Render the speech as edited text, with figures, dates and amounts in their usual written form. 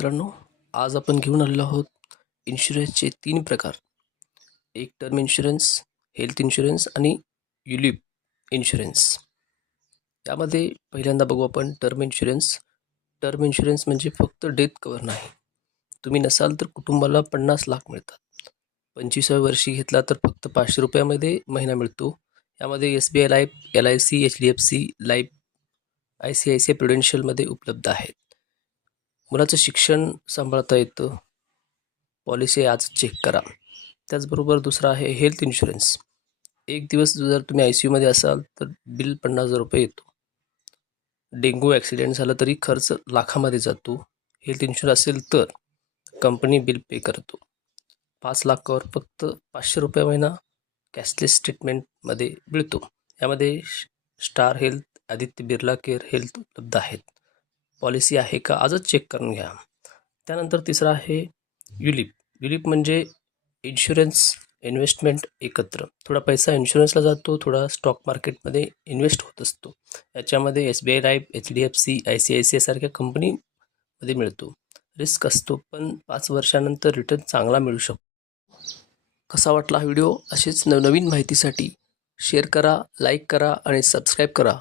मित्रांनो, आज आपण घेऊन आलेलो आहोत इन्शुरन्सचे 3 प्रकार. एक टर्म इन्शुरन्स, हेल्थ इन्शुरन्स आणि युलिप इन्शुरन्स. यामध्ये पहिल्यांदा बघू आपण टर्म इन्शुरन्स. टर्म इन्शुरन्स म्हणजे फक्त डेथ कव्हर नाही. तुम्ही नसाल तर कुटुंबाला 50 लाख मिळतात. 25व्या वर्षी घेतला तर फक्त ₹500 मध्ये महिना मिळतो. यामध्ये SBI life, LIC, HDFC life, ICICI प्रुडेन्शियलमध्ये उपलब्ध आहेत. मुलाचं शिक्षण सांभाळता येतं. पॉलिसी आज चेक करा. त्याचबरोबर दुसरा आहे हेल्थ इन्शुरन्स. एक दिवस जर तुम्ही ICUमध्ये असाल तर बिल ₹50,000 येतो. डेंग्यू ॲक्सिडेंट झाला तरी खर्च लाखामध्ये जातो. हेल्थ इन्शुरन्स असेल तर कंपनी बिल पे करतो. 5 लाखावर फक्त ₹500 महिना कॅशलेस ट्रीटमेंटमध्ये मिळतो. यामध्ये star health, Aditya Birla care health उपलब्ध आहेत. पॉलिसी आहे का आजच चेक करून घ्या. त्यानंतर तिसरा आहे युलिप. युलिप म्हणजे इन्शुरन्स इन्व्हेस्टमेंट एकत्र. थोडा पैसा इन्शुरन्सला जातो, थोडा स्टॉक मार्केटमध्ये इन्व्हेस्ट होत असतो. याच्यामध्ये SBI लाईफ, HDFC, ICICI सारख्या कंपनीमध्ये मिळतो. रिस्क असतो पण 5 वर्षानंतर रिटर्न चांगला मिळू शकतो. कसा वाटला हा व्हिडिओ? असेच नवनवीन माहितीसाठी शेअर करा, लाईक करा आणि सबस्क्राईब करा.